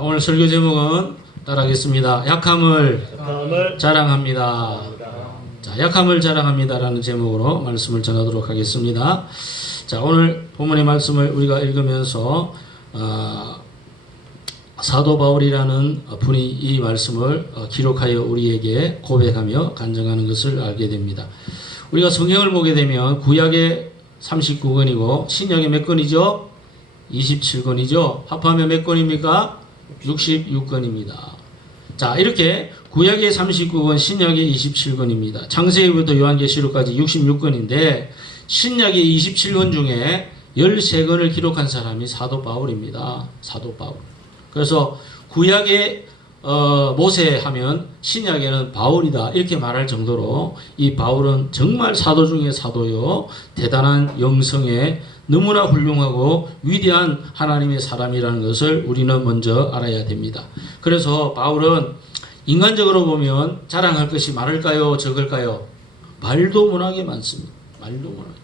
오늘 설교 제목은 따라하겠습니다. 약함을 자랑합니다. 자, 약함을 자랑합니다라는 제목으로 말씀을 전하도록 하겠습니다. 자, 오늘 본문의 말씀을 우리가 읽으면서 사도 바울이라는 분이 이 말씀을 기록하여 우리에게 고백하며 간증하는 것을 알게 됩니다. 우리가 성경을 보게 되면 구약의 39권이고 신약의 몇 권이죠? 27권이죠. 합하면 몇 권입니까? 66권입니다. 자, 이렇게 구약의 39권, 신약의 27권입니다. 창세기부터 요한계시록까지 66권인데 신약의 27권 중에 13권을 기록한 사람이 사도 바울입니다. 사도 바울. 그래서 구약의 모세 하면 신약에는 바울이다 이렇게 말할 정도로 이 바울은 정말 사도 중에 사도요, 대단한 영성에 너무나 훌륭하고 위대한 하나님의 사람이라는 것을 우리는 먼저 알아야 됩니다. 그래서 바울은 인간적으로 보면 자랑할 것이 많을까요? 적을까요? 말도 못하게 많습니다. 말도 못하게.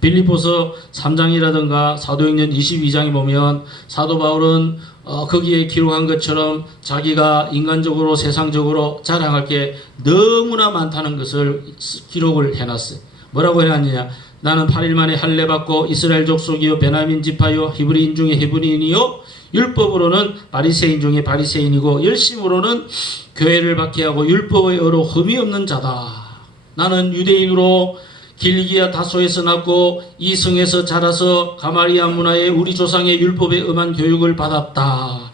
빌립보서 3장이라든가 사도행전 22장에 보면 사도 바울은 거기에 기록한 것처럼 자기가 인간적으로 세상적으로 자랑할 게 너무나 많다는 것을 기록을 해놨어요. 뭐라고 해놨느냐? 나는 8일 만에 할례 받고 이스라엘 족속이요 베냐민 지파요 히브리인 중에 히브리인이요 율법으로는 바리새인 중에 바리새인이고 열심으로는 교회를 박해하고 율법의 의로 흠이 없는 자다. 나는 유대인으로 길기야 다소에서 났고 이 성에서 자라서 가마리아 문화에 우리 조상의 율법에 음한 교육을 받았다.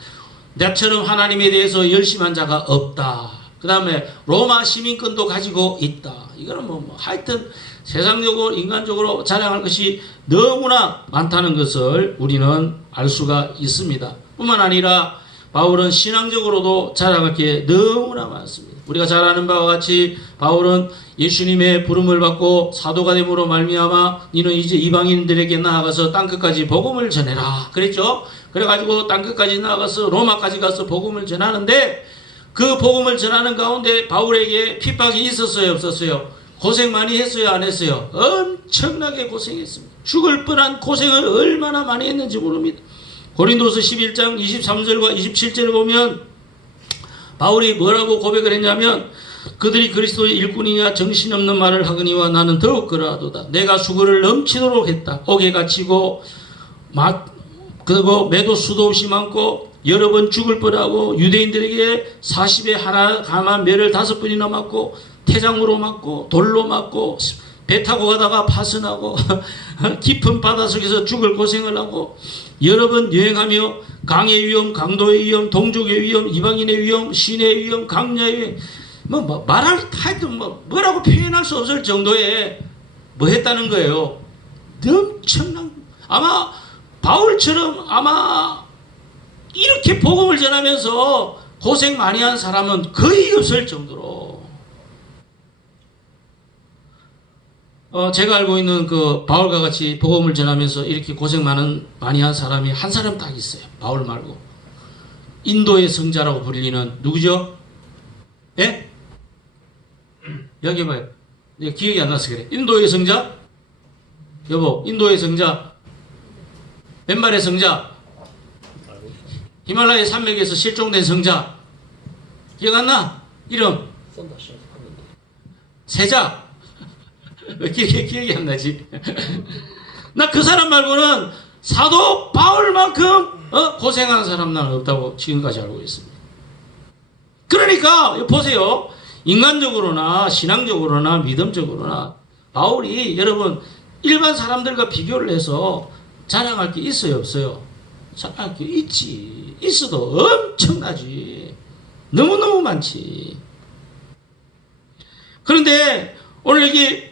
나처럼 하나님에 대해서 열심한 자가 없다. 그 다음에 로마 시민권도 가지고 있다. 이거는 하여튼 세상적으로 인간적으로 자랑할 것이 너무나 많다는 것을 우리는 알 수가 있습니다. 뿐만 아니라 바울은 신앙적으로도 자랑할 게 너무나 많습니다. 우리가 잘 아는 바와 같이 바울은 예수님의 부름을 받고 사도가 됨으로 말미암아 너는 이제 이방인들에게 나아가서 땅끝까지 복음을 전해라 그랬죠. 그래가지고 땅끝까지 나아가서 로마까지 가서 복음을 전하는데 그 복음을 전하는 가운데 바울에게 핍박이 있었어요, 없었어요? 고생 많이 했어요, 안 했어요? 엄청나게 고생했습니다. 죽을 뻔한 고생을 얼마나 많이 했는지 모릅니다. 고린도서 11장 23절과 27절을 보면 바울이 뭐라고 고백을 했냐면 그들이 그리스도의 일꾼이냐 정신없는 말을 하거니와 나는 더욱 그러하도다. 내가 수고를 넘치도록 했다. 옥에 갇히고 그리고 매도 수도 없이 많고 여러 번 죽을 뻔하고 유대인들에게 40에 하나 감한 매를 5번이나 맞고 태장으로 맞고 돌로 맞고 배 타고 가다가 파선하고 깊은 바닷속에서 죽을 고생을 하고 여러 번 여행하며 강의 위험, 강도의 위험, 동족의 위험, 이방인의 위험, 신의 위험, 강야의 위험 말할 하여튼 뭐라고 표현할 수 없을 정도의 했다는 거예요. 엄청난 아마 바울처럼 아마 이렇게 복음을 전하면서 고생 많이 한 사람은 거의 없을 정도로 제가 알고 있는 그 바울과 같이 복음을 전하면서 이렇게 고생 많이 한 사람이 한 사람 딱 있어요. 바울 말고. 인도의 성자라고 불리는 누구죠? 예? 여기 봐요. 내가 기억이 안 나서 그래. 인도의 성자? 여보, 인도의 성자? 왼발의 성자? 히말라야 산맥에서 실종된 성자? 기억 안 나? 이름? 세자? 왜 기억이 안 나지? 나 그 사람 말고는 사도 바울만큼 고생한 사람 나는 없다고 지금까지 알고 있습니다. 그러니까 보세요. 인간적으로나 신앙적으로나 믿음적으로나 바울이 여러분 일반 사람들과 비교를 해서 자랑할 게 있어요, 없어요? 자랑할 게 있지. 있어도 엄청나지. 너무너무 많지. 그런데 오늘 여기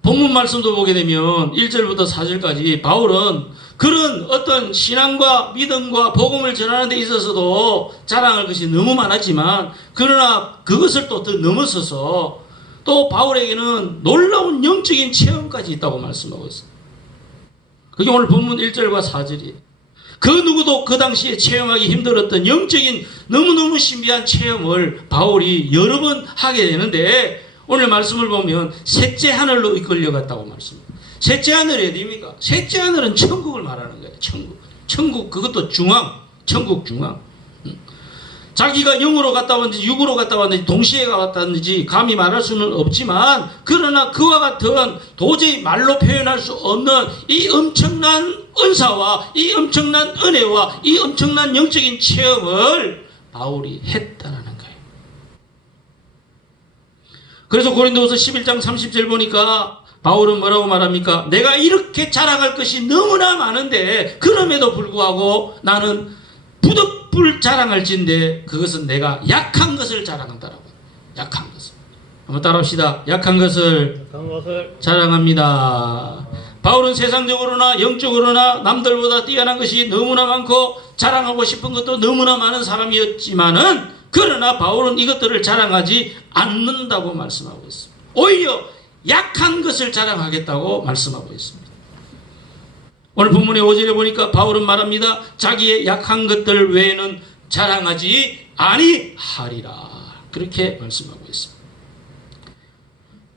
본문 말씀도 보게 되면 1절부터 4절까지 바울은 그런 어떤 신앙과 믿음과 복음을 전하는 데 있어서도 자랑할 것이 너무 많았지만 그러나 그것을 또 더 넘어서서 또 바울에게는 놀라운 영적인 체험까지 있다고 말씀하고 있어요. 그게 오늘 본문 1절과 4절이에요. 그 누구도 그 당시에 체험하기 힘들었던 영적인 너무너무 신비한 체험을 바울이 여러 번 하게 되는데 오늘 말씀을 보면 셋째 하늘로 이끌려갔다고 말씀합니다. 셋째 하늘이 어디입니까? 셋째 하늘은 천국을 말하는 거예요. 천국. 천국 그것도 중앙. 천국 중앙. 자기가 영으로 갔다 왔는지 육으로 갔다 왔는지 동시에 갔다 왔는지 감히 말할 수는 없지만, 그러나 그와 같은 도저히 말로 표현할 수 없는 이 엄청난 은사와 이 엄청난 은혜와 이 엄청난 영적인 체험을 바울이 했다라는 거예요. 그래서 고린도후서 11장 30절 보니까 바울은 뭐라고 말합니까? 내가 이렇게 자랑할 것이 너무나 많은데 그럼에도 불구하고 나는 부득불 자랑할진데 그것은 내가 약한 것을 자랑한다라고. 약한 것을. 한번 따라합시다. 약한 것을 자랑합니다. 바울은 세상적으로나 영적으로나 남들보다 뛰어난 것이 너무나 많고 자랑하고 싶은 것도 너무나 많은 사람이었지만은, 그러나 바울은 이것들을 자랑하지 않는다고 말씀하고 있습니다. 오히려 약한 것을 자랑하겠다고 말씀하고 있습니다. 오늘 본문의 5절에 보니까 바울은 말합니다. 자기의 약한 것들 외에는 자랑하지 아니하리라. 그렇게 말씀하고 있습니다.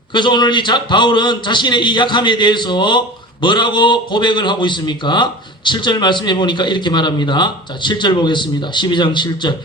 그래서 오늘 바울은 자신의 이 약함에 대해서 뭐라고 고백을 하고 있습니까? 7절 말씀해 보니까 이렇게 말합니다. 자, 7절 보겠습니다. 12장 7절.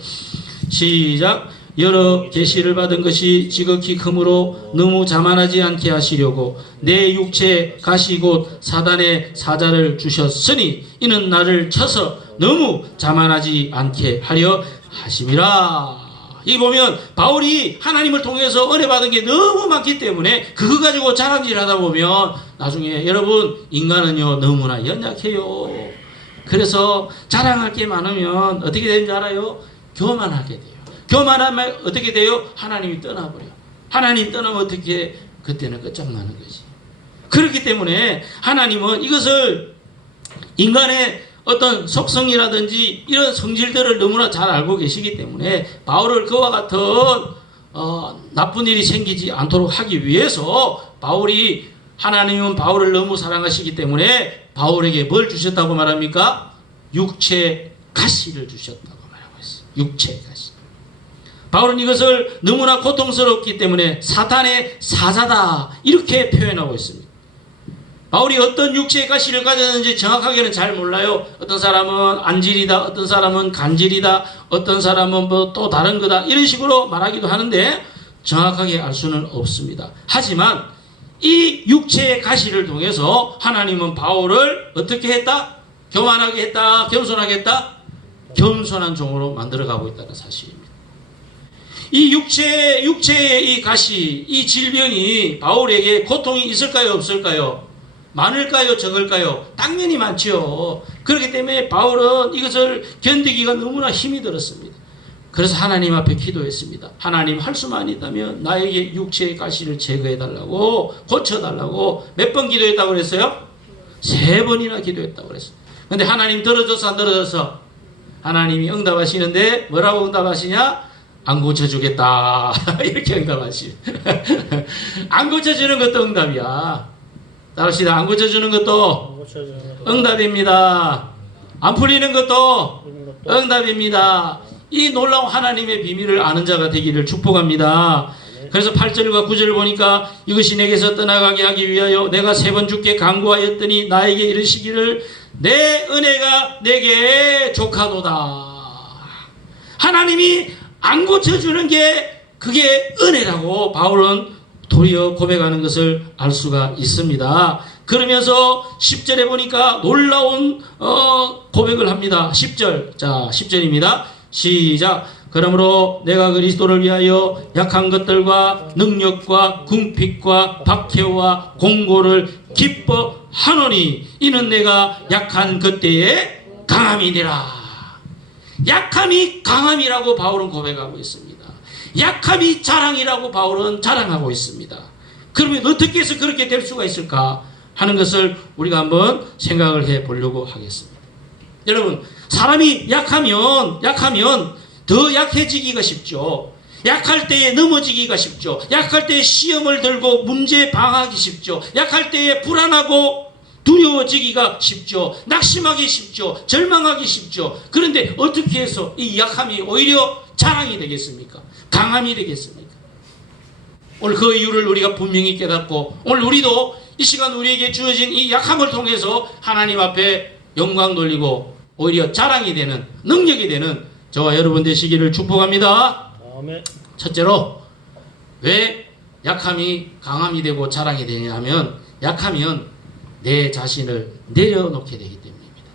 시작. 여러 계시를 받은 것이 지극히 크므로 너무 자만하지 않게 하시려고 내 육체 가시 곧 사단의 사자를 주셨으니 이는 나를 쳐서 너무 자만하지 않게 하려 하심이라. 이 보면 바울이 하나님을 통해서 은혜 받은 게 너무 많기 때문에 그거 가지고 자랑질 하다 보면 나중에 여러분, 인간은요 너무나 연약해요. 그래서 자랑할 게 많으면 어떻게 되는지 알아요? 교만하게 돼요. 교만하면 어떻게 돼요? 하나님이 떠나버려요. 하나님 떠나면 어떻게? 그때는 끝장나는 거지. 그렇기 때문에 하나님은 이것을 인간의 어떤 속성이라든지 이런 성질들을 너무나 잘 알고 계시기 때문에 바울을 그와 같은 나쁜 일이 생기지 않도록 하기 위해서 하나님은 바울을 너무 사랑하시기 때문에 바울에게 뭘 주셨다고 말합니까? 육체 가시를 주셨다고 말하고 있어요. 육체 가시. 바울은 이것을 너무나 고통스럽기 때문에 사탄의 사자다 이렇게 표현하고 있습니다. 바울이 어떤 육체의 가시를 가졌는지 정확하게는 잘 몰라요. 어떤 사람은 안질이다, 어떤 사람은 간질이다, 어떤 사람은 뭐 또 다른 거다 이런 식으로 말하기도 하는데 정확하게 알 수는 없습니다. 하지만 이 육체의 가시를 통해서 하나님은 바울을 어떻게 했다? 교만하게 했다? 겸손하게 했다? 겸손한 종으로 만들어가고 있다는 사실입니다. 이 육체의 이 가시, 이 질병이 바울에게 고통이 있을까요? 없을까요? 많을까요? 적을까요? 당연히 많죠. 그렇기 때문에 바울은 이것을 견디기가 너무나 힘이 들었습니다. 그래서 하나님 앞에 기도했습니다. 하나님, 할 수만 있다면 나에게 육체의 가시를 제거해달라고, 고쳐달라고. 몇 번 기도했다고 그랬어요? 3번이나 기도했다고 그랬어요. 근데 하나님 들어줘서 안 들어줘서? 하나님이 응답하시는데 뭐라고 응답하시냐? 안 고쳐주겠다. 이렇게 응답하시. 안 고쳐주는 것도 응답이야. 따라합시다. 안 고쳐주는 것도 응답입니다. 안 풀리는 것도 응답입니다. 이 놀라운 하나님의 비밀을 아는 자가 되기를 축복합니다. 그래서 8절과 9절을 보니까 이것이 내게서 떠나가게 하기 위하여 내가 3번 주께 간구하였더니 나에게 이르시기를 내 은혜가 내게 족하도다. 하나님이 안 고쳐주는 게 그게 은혜라고 바울은 도리어 고백하는 것을 알 수가 있습니다. 그러면서 10절에 보니까 놀라운 고백을 합니다. 10절. 자, 10절입니다. 시작. 그러므로 내가 그리스도를 위하여 약한 것들과 능력과 궁핍과 박해와 공고를 기뻐하노니 이는 내가 약한 그때에 강함이니라. 약함이 강함이라고 바울은 고백하고 있습니다. 약함이 자랑이라고 바울은 자랑하고 있습니다. 그러면 어떻게 해서 그렇게 될 수가 있을까 하는 것을 우리가 한번 생각을 해 보려고 하겠습니다. 여러분, 사람이 약하면 더 약해지기가 쉽죠. 약할 때에 넘어지기가 쉽죠. 약할 때에 시험을 들고 문제 방하기 쉽죠. 약할 때에 불안하고 두려워지기가 쉽죠. 낙심하기 쉽죠. 절망하기 쉽죠. 그런데 어떻게 해서 이 약함이 오히려 자랑이 되겠습니까? 강함이 되겠습니까? 오늘 그 이유를 우리가 분명히 깨닫고 오늘 우리도 이 시간 우리에게 주어진 이 약함을 통해서 하나님 앞에 영광 돌리고 오히려 자랑이 되는, 능력이 되는 저와 여러분 되시기를 축복합니다. 아멘. 첫째로 왜 약함이 강함이 되고 자랑이 되냐 하면, 약하면 내 자신을 내려놓게 되기 때문입니다.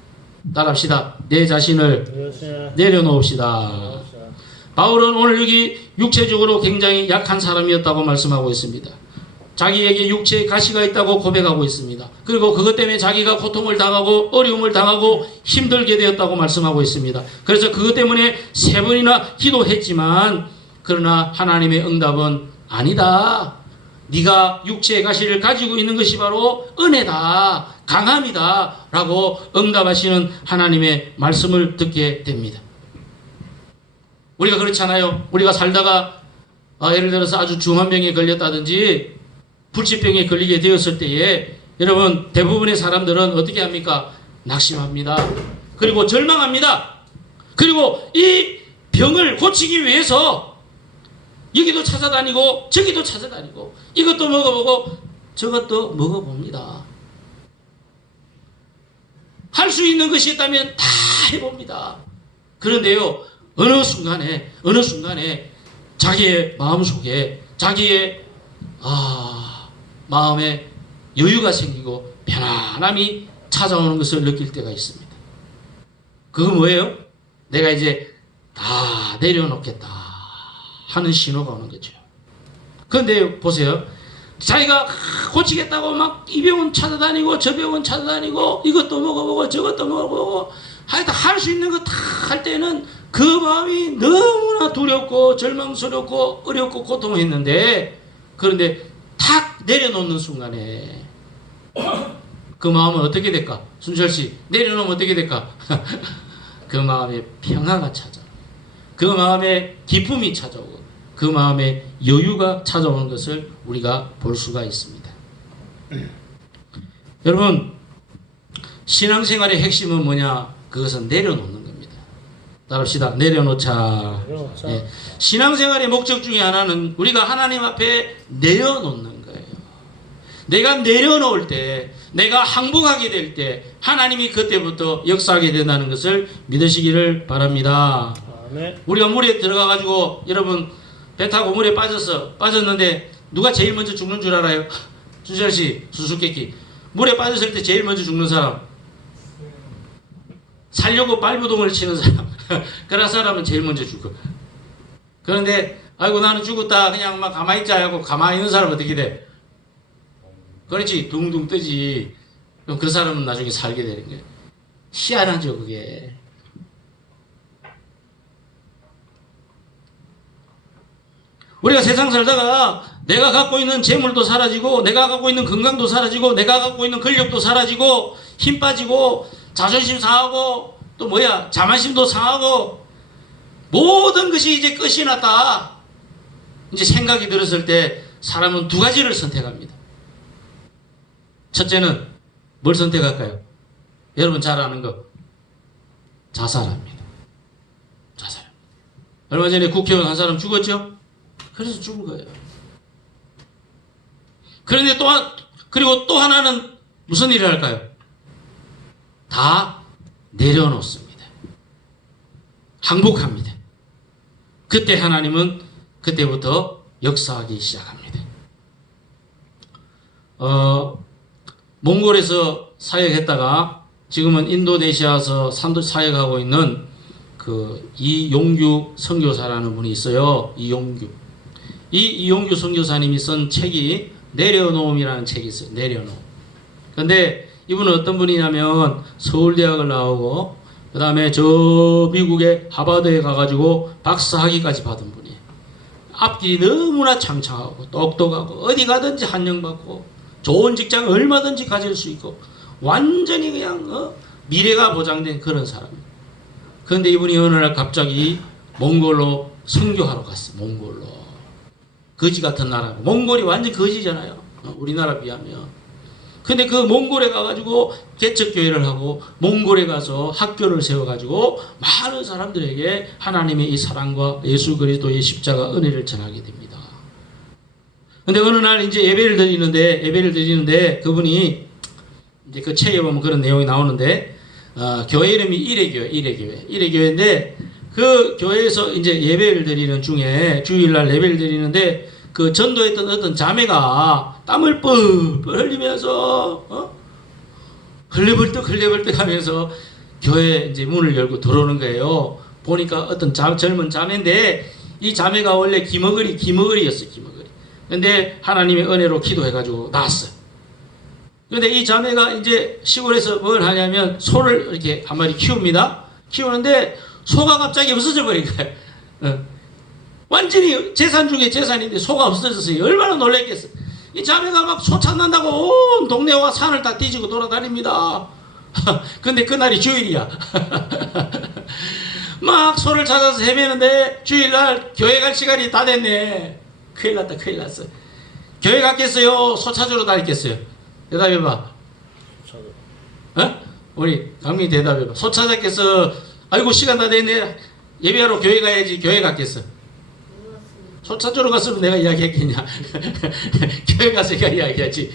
따라합시다. 내 자신을 내려놓읍시다. 바울은 오늘 여기 육체적으로 굉장히 약한 사람이었다고 말씀하고 있습니다. 자기에게 육체에 가시가 있다고 고백하고 있습니다. 그리고 그것 때문에 자기가 고통을 당하고 어려움을 당하고 힘들게 되었다고 말씀하고 있습니다. 그래서 그것 때문에 3번이나 기도했지만, 그러나 하나님의 응답은 아니다. 네가 육체의 가시를 가지고 있는 것이 바로 은혜다, 강함이다 라고 응답하시는 하나님의 말씀을 듣게 됩니다. 우리가 그렇잖아요. 우리가 살다가 예를 들어서 아주 중한 병에 걸렸다든지 불치병에 걸리게 되었을 때에 여러분, 대부분의 사람들은 어떻게 합니까? 낙심합니다. 그리고 절망합니다. 그리고 이 병을 고치기 위해서 여기도 찾아다니고 저기도 찾아다니고 이것도 먹어보고 저것도 먹어봅니다. 할 수 있는 것이 있다면 다 해봅니다. 그런데요, 어느 순간에 자기의 마음속에 자기의 마음에 여유가 생기고 편안함이 찾아오는 것을 느낄 때가 있습니다. 그거 뭐예요? 내가 이제 다 내려놓겠다 하는 신호가 오는 거죠. 그런데 보세요. 자기가 고치겠다고 막 이 병원 찾아다니고 저 병원 찾아다니고 이것도 먹어보고 저것도 먹어보고 하여튼 할 수 있는 거 다 할 때는 그 마음이 너무나 두렵고 절망스럽고 어렵고 고통했는데, 그런데 탁 내려놓는 순간에 그 마음은 어떻게 될까? 순철씨, 내려놓으면 어떻게 될까? 그 마음에 평화가 찾아오고, 그 마음에 기쁨이 찾아오고, 그 마음에 여유가 찾아오는 것을 우리가 볼 수가 있습니다. 여러분, 신앙생활의 핵심은 뭐냐? 그것은 내려놓는 겁니다. 따라합시다. 내려놓자. 예. 신앙생활의 목적 중에 하나는 우리가 하나님 앞에 내려놓는 거예요. 내가 내려놓을 때, 내가 항복하게 될 때 하나님이 그때부터 역사하게 된다는 것을 믿으시기를 바랍니다. 아멘. 우리가 물에 들어가가지고 여러분 배 타고 물에 빠졌는데 누가 제일 먼저 죽는 줄 알아요? 준철씨, 수수께끼. 물에 빠졌을 때 제일 먼저 죽는 사람, 살려고 발부동을 치는 사람, 그런 사람은 제일 먼저 죽어. 그런데 아이고 나는 죽었다 그냥 막 가만히 있자 하고 가만히 있는 사람은 어떻게 돼? 그렇지, 둥둥 뜨지. 그럼 그 사람은 나중에 살게 되는 거예요. 희한하죠, 그게. 우리가 세상 살다가 내가 갖고 있는 재물도 사라지고, 내가 갖고 있는 건강도 사라지고, 내가 갖고 있는 권력도 사라지고, 힘 빠지고, 자존심 상하고, 또 자만심도 상하고, 모든 것이 이제 끝이 났다. 이제 생각이 들었을 때 사람은 2가지를 선택합니다. 첫째는 뭘 선택할까요? 여러분 잘 아는 거, 자살합니다. 자살. 얼마 전에 국회의원 한 사람 죽었죠? 그래서 죽은 거예요. 그런데 그리고 또 하나는 무슨 일을 할까요? 다 내려놓습니다. 항복합니다. 그때 하나님은 그때부터 역사하기 시작합니다. 몽골에서 사역했다가 지금은 인도네시아에서 사역하고 있는 그 이용규 선교사라는 분이 있어요. 이용규 선교사님이 쓴 책이 내려놓음이라는 책이 있어요. 내려놓음. 근데 이분은 어떤 분이냐면 서울대학을 나오고 그 다음에 저 미국의 하버드에 가가지고 박사학위까지 받은 분이에요. 앞길이 너무나 창창하고 똑똑하고 어디 가든지 환영받고 좋은 직장 얼마든지 가질 수 있고 완전히 그냥 미래가 보장된 그런 사람이에요. 그런데 이분이 어느 날 갑자기 몽골로 선교하러 갔어요. 몽골로. 거지 같은 나라고. 몽골이 완전 거지잖아요. 우리나라 비하면. 근데 그 몽골에 가가지고 개척교회를 하고 몽골에 가서 학교를 세워가지고 많은 사람들에게 하나님의 이 사랑과 예수 그리스도의 십자가 은혜를 전하게 됩니다. 근데 어느 날 이제 예배를 드리는데 그분이 이제 그 책에 보면 그런 내용이 나오는데 교회 이름이 이레교회인데 그 교회에서 이제 예배를 드리는 중에 주일날 예배를 드리는데 그 전도했던 어떤 자매가 땀을 뻘뻘 흘리면서 흘리벌떡 하면서 교회 이제 문을 열고 들어오는 거예요. 보니까 어떤 젊은 자매인데 이 자매가 원래 기머거리였어요. 근데 하나님의 은혜로 기도해가지고 나왔어요. 근데 이 자매가 이제 시골에서 뭘 하냐면 소를 이렇게 한 마리 키웁니다. 키우는데 소가 갑자기 없어져 버린 거예요. 완전히 재산 중에 재산인데 소가 없어졌어요. 얼마나 놀랬겠어요. 이 자매가 막 소 찾는다고 온 동네와 산을 다 뒤지고 돌아다닙니다. 근데 그날이 주일이야. 막 소를 찾아서 헤매는데 주일날 교회 갈 시간이 다 됐네. 큰일 났어. 교회 갔겠어요? 소 찾으러 다녔겠어요? 대답해봐. 우리 강민이 대답해봐. 소 찾았겠어? 아이고 시간 다 됐네. 예배하러 교회 가야지. 교회 갔겠어? 소 찾으러 갔으면 내가 이야기했겠냐. 교회 갔으니까 이야기하지.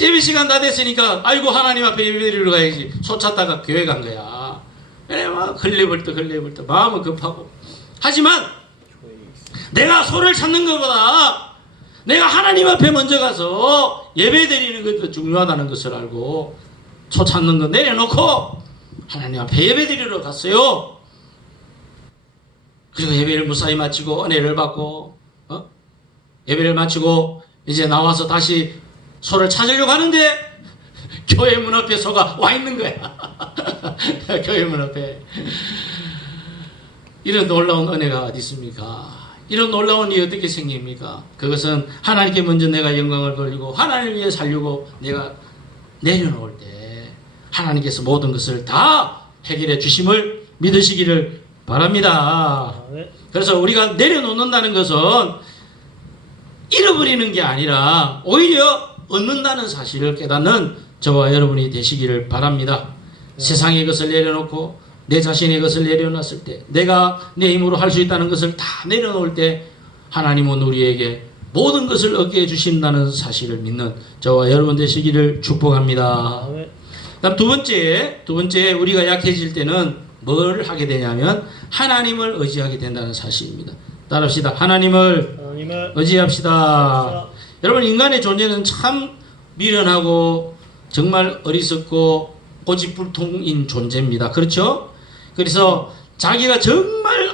예배 시간 다 됐으니까 아이고 하나님 앞에 예배 드리러 가야지. 소 찾다가 교회 간 거야. 그래 막 흘려벌떡 마음은 급하고. 하지만 내가 소를 찾는 것보다 내가 하나님 앞에 먼저 가서 예배 드리는 것도 중요하다는 것을 알고 소 찾는 거 내려놓고 하나님 앞에 예배 드리러 갔어요. 그리고 예배를 무사히 마치고 은혜를 받고 예배를 마치고 이제 나와서 다시 소를 찾으려고 하는데 교회 문 앞에 소가 와 있는 거야. 교회 문 앞에. 이런 놀라운 은혜가 어디 있습니까? 이런 놀라운 일이 어떻게 생깁니까? 그것은 하나님께 먼저 내가 영광을 돌리고 하나님을 위해 살려고 내가 내려놓을 때 하나님께서 모든 것을 다 해결해 주심을 믿으시기를 바랍니다. 그래서 우리가 내려놓는다는 것은 잃어버리는 게 아니라 오히려 얻는다는 사실을 깨닫는 저와 여러분이 되시기를 바랍니다. 세상의 것을 내려놓고 내 자신의 것을 내려놨을 때 내가 내 힘으로 할 수 있다는 것을 다 내려놓을 때 하나님은 우리에게 모든 것을 얻게 해주신다는 사실을 믿는 저와 여러분 되시기를 축복합니다. 그다음 두 번째 우리가 약해질 때는 뭘 하게 되냐면 하나님을 의지하게 된다는 사실입니다. 따라합시다. 하나님을 의지합시다. 여러분 인간의 존재는 참 미련하고 정말 어리석고 고집불통인 존재입니다. 그렇죠? 그래서 자기가 정말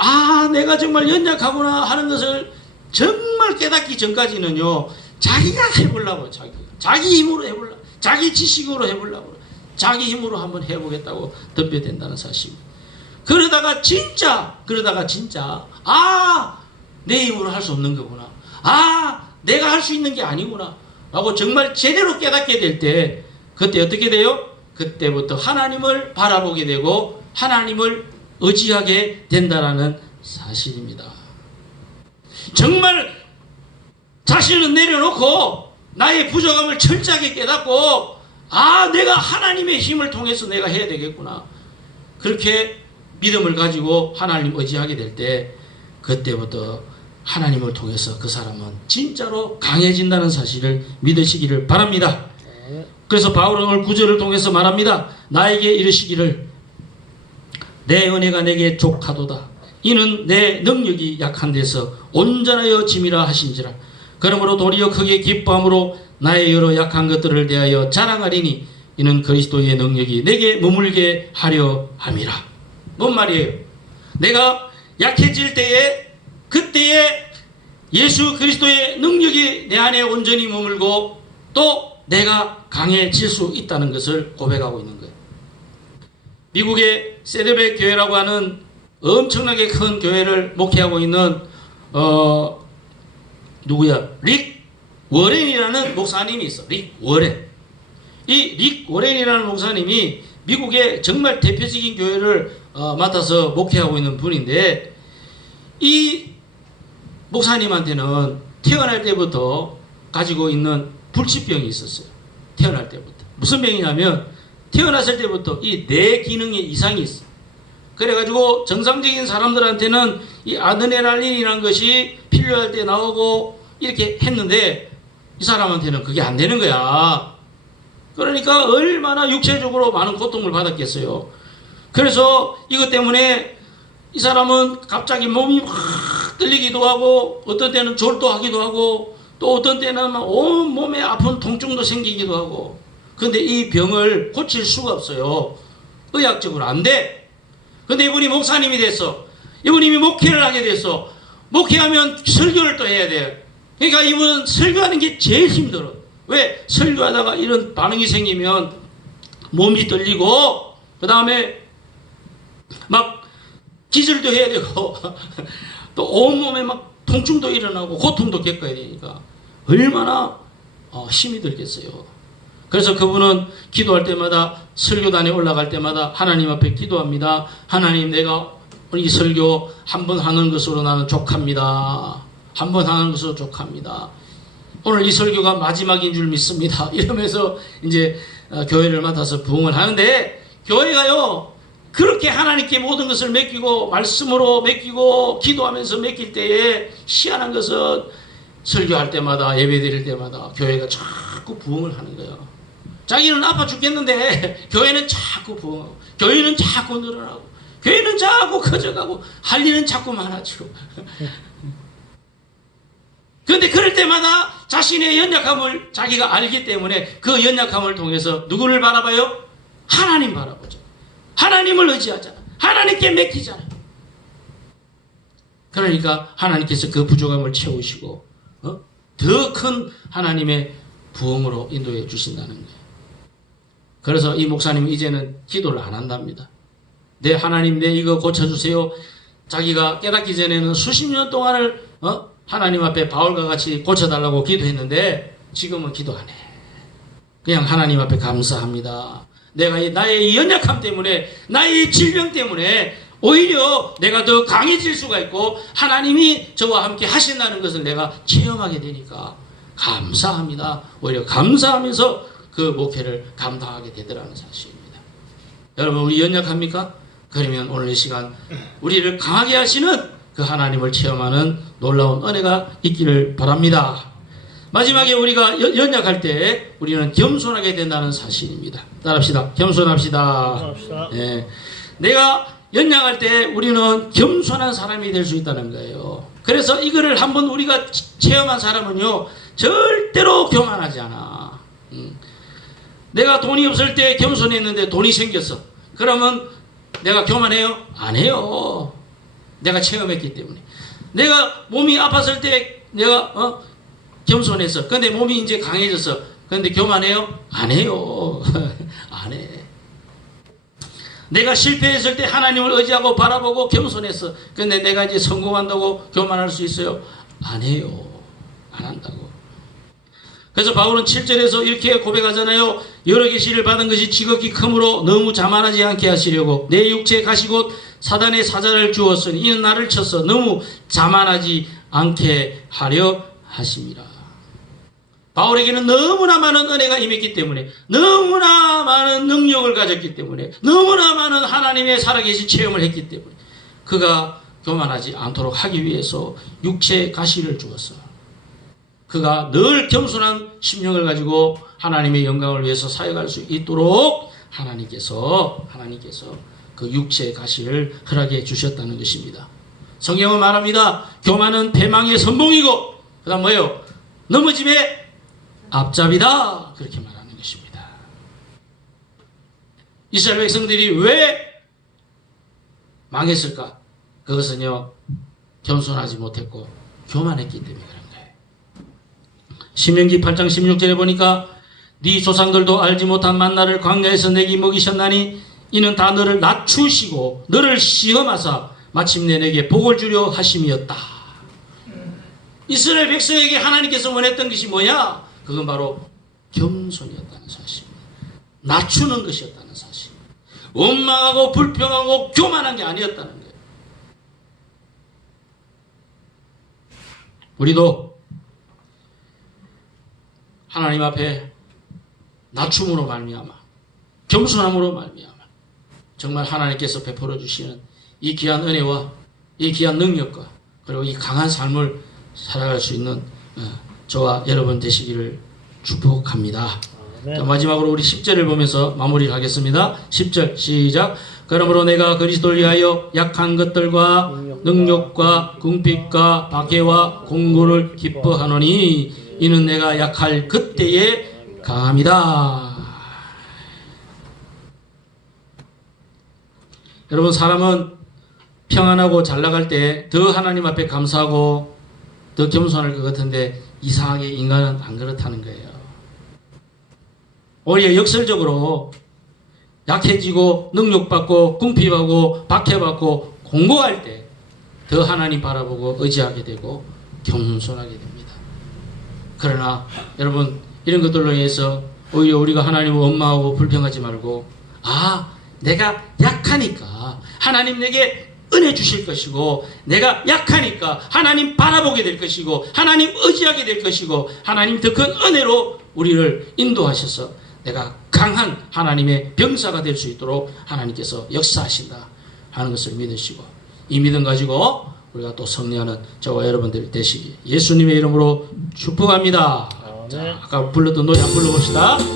내가 정말 연약하구나 하는 것을 정말 깨닫기 전까지는요 자기가 해보려고 자기 힘으로 해보려고 자기 지식으로 해보려고 자기 힘으로 한번 해보겠다고 덤벼댄다는 사실입니다. 그러다가 진짜 내 힘으로 할 수 없는 거구나. 내가 할 수 있는 게 아니구나 라고 정말 제대로 깨닫게 될 때 그때 어떻게 돼요? 그때부터 하나님을 바라보게 되고 하나님을 의지하게 된다라는 사실입니다. 정말 자신을 내려놓고 나의 부족함을 철저하게 깨닫고 내가 하나님의 힘을 통해서 내가 해야 되겠구나. 그렇게 믿음을 가지고 하나님 의지하게 될 때 그때부터 하나님을 통해서 그 사람은 진짜로 강해진다는 사실을 믿으시기를 바랍니다. 그래서 바울은 오늘 9절을 통해서 말합니다. 나에게 이르시기를 내 은혜가 내게 족하도다. 이는 내 능력이 약한 데서 온전하여 짐이라 하신지라. 그러므로 도리어 크게 기뻐함으로 나의 여러 약한 것들을 대하여 자랑하리니 이는 그리스도의 능력이 내게 머물게 하려 함이라. 뭔 말이에요? 내가 약해질 때에 그때에 예수 그리스도의 능력이 내 안에 온전히 머물고 또 내가 강해질 수 있다는 것을 고백하고 있는 거예요. 미국의 세드백 교회라고 하는 엄청나게 큰 교회를 목회하고 있는 릭 워렌이라는 목사님이 있어. 릭 워렌. 이 릭 워렌이라는 목사님이 미국의 정말 대표적인 교회를 맡아서 목회하고 있는 분인데 이 목사님한테는 태어날 때부터 가지고 있는 불치병이 있었어요. 태어날 때부터. 무슨 병이냐면 태어났을 때부터 이 뇌 기능에 이상이 있어. 그래가지고 정상적인 사람들한테는 이 아드레날린이라는 것이 필요할 때 나오고 이렇게 했는데 이 사람한테는 그게 안 되는 거야. 그러니까 얼마나 육체적으로 많은 고통을 받았겠어요. 그래서 이것 때문에 이 사람은 갑자기 몸이 막 떨리기도 하고 어떤 때는 졸도하기도 하고 또 어떤 때는 온 몸에 아픈 통증도 생기기도 하고 근데 이 병을 고칠 수가 없어요. 의학적으로 안 돼. 근데 이분이 목사님이 됐어. 이분이 목회를 하게 됐어. 목회하면 설교를 또 해야 돼. 그러니까 이분은 설교하는 게 제일 힘들어. 왜? 설교하다가 이런 반응이 생기면 몸이 떨리고 그 다음에 막 기절도 해야 되고 또 온몸에 막 통증도 일어나고 고통도 겪어야 되니까 얼마나 힘이 들겠어요. 그래서 그분은 기도할 때마다 설교단에 올라갈 때마다 하나님 앞에 기도합니다. 하나님, 내가 이 설교 한 번 하는 것으로 나는 족합니다. 한 번 하는 것으로 족합니다. 오늘 이 설교가 마지막인 줄 믿습니다. 이러면서 이제 교회를 맡아서 부흥을 하는데 교회가요 그렇게 하나님께 모든 것을 맡기고 말씀으로 맡기고 기도하면서 맡길 때에 희한한 것은 설교할 때마다 예배 드릴 때마다 교회가 자꾸 부흥을 하는 거예요. 자기는 아파 죽겠는데 교회는 자꾸 부흥하고 교회는 자꾸 늘어나고 교회는 자꾸 커져가고 할 일은 자꾸 많아지고 그런데 그럴 때마다 자신의 연약함을 자기가 알기 때문에 그 연약함을 통해서 누구를 바라봐요? 하나님 바라보죠. 하나님을 의지하잖아. 하나님께 맡기잖아. 그러니까 하나님께서 그 부족함을 채우시고 더 큰 하나님의 부흥으로 인도해 주신다는 거예요. 그래서 이 목사님은 이제는 기도를 안 한답니다. 내 하나님, 내 이거 고쳐주세요. 자기가 깨닫기 전에는 수십 년 동안을 하나님 앞에 바울과 같이 고쳐달라고 기도했는데 지금은 기도 안 해. 그냥 하나님 앞에 감사합니다. 내가 나의 연약함 때문에 나의 질병 때문에 오히려 내가 더 강해질 수가 있고 하나님이 저와 함께 하신다는 것을 내가 체험하게 되니까 감사합니다. 오히려 감사하면서 그 목회를 감당하게 되더라는 사실입니다. 여러분, 우리 연약합니까? 그러면 오늘 이 시간 우리를 강하게 하시는 그 하나님을 체험하는 놀라운 은혜가 있기를 바랍니다. 마지막에 우리가 연약할 때 우리는 겸손하게 된다는 사실입니다. 따라합시다. 겸손합시다. 네. 내가 연약할 때 우리는 겸손한 사람이 될 수 있다는 거예요. 그래서 이거를 한번 우리가 체험한 사람은요 절대로 교만하지 않아. 내가 돈이 없을 때 겸손했는데 돈이 생겼어. 그러면 내가 교만해요? 안 해요. 내가 체험했기 때문에. 내가 몸이 아팠을 때 내가 겸손했어. 근데 몸이 이제 강해졌어. 근데 교만해요? 안 해요. 안 해. 내가 실패했을 때 하나님을 의지하고 바라보고 겸손했어. 근데 내가 이제 성공한다고 교만할 수 있어요? 안 해요. 안 한다고. 그래서 바울은 7절에서 이렇게 고백하잖아요. 여러 계시를 받은 것이 지극히 크므로 너무 자만하지 않게 하시려고 내 육체에 가시고 사단의 사자를 주었으니 이는 나를 쳐서 너무 자만하지 않게 하려 하심이라. 바울에게는 너무나 많은 은혜가 임했기 때문에 너무나 많은 능력을 가졌기 때문에 너무나 많은 하나님의 살아계신 체험을 했기 때문에 그가 교만하지 않도록 하기 위해서 육체에 가시를 주었어. 그가 늘 겸손한 심령을 가지고 하나님의 영광을 위해서 사역할 수 있도록 하나님께서 그 육체의 가시를 허락해 주셨다는 것입니다. 성경은 말합니다. 교만은 패망의 선봉이고 그 다음 뭐예요? 넘어짐의 앞잡이다. 그렇게 말하는 것입니다. 이스라엘 백성들이 왜 망했을까? 그것은요 겸손하지 못했고 교만했기 때문에 그런 거예요. 신명기 8장 16절에 보니까 네 조상들도 알지 못한 만나를 광야에서 내게 먹이셨나니 이는 다 너를 낮추시고 너를 시험하사 마침내 내게 복을 주려 하심이었다. 이스라엘 백성에게 하나님께서 원했던 것이 뭐냐? 그건 바로 겸손이었다는 사실입니다. 낮추는 것이었다는 사실입니다. 원망하고 불평하고 교만한 게 아니었다는 거예요. 우리도 하나님 앞에 낮춤으로 말미암아 겸손함으로 말미암아 정말 하나님께서 베풀어 주시는 이 귀한 은혜와 이 귀한 능력과 그리고 이 강한 삶을 살아갈 수 있는 저와 여러분 되시기를 축복합니다. 자, 마지막으로 우리 10절을 보면서 마무리를 하겠습니다. 10절 시작. 그러므로 내가 그리스도를 위하여 약한 것들과 능력과 궁핍과 박해와 공고를 기뻐하노니 이는 내가 약할 그때에 강함이다. 여러분, 사람은 평안하고 잘 나갈 때 더 하나님 앞에 감사하고 더 겸손할 것 같은데 이상하게 인간은 안 그렇다는 거예요. 오히려 역설적으로 약해지고 능력받고 궁핍하고 박해받고 공고할 때 더 하나님 바라보고 의지하게 되고 겸손하게 됩니다. 그러나 여러분, 이런 것들로 인해서 오히려 우리가 하나님을 원망하고 불평하지 말고, 내가 약하니까 하나님 내게 은혜 주실 것이고, 내가 약하니까 하나님 바라보게 될 것이고, 하나님 의지하게 될 것이고, 하나님 더 큰 은혜로 우리를 인도하셔서 내가 강한 하나님의 병사가 될 수 있도록 하나님께서 역사하신다 하는 것을 믿으시고, 이 믿음 가지고 우리가 또 승리하는 저와 여러분들이 되시기 예수님의 이름으로 축복합니다. 자, 아까 불렀던 노래 한번 불러봅시다.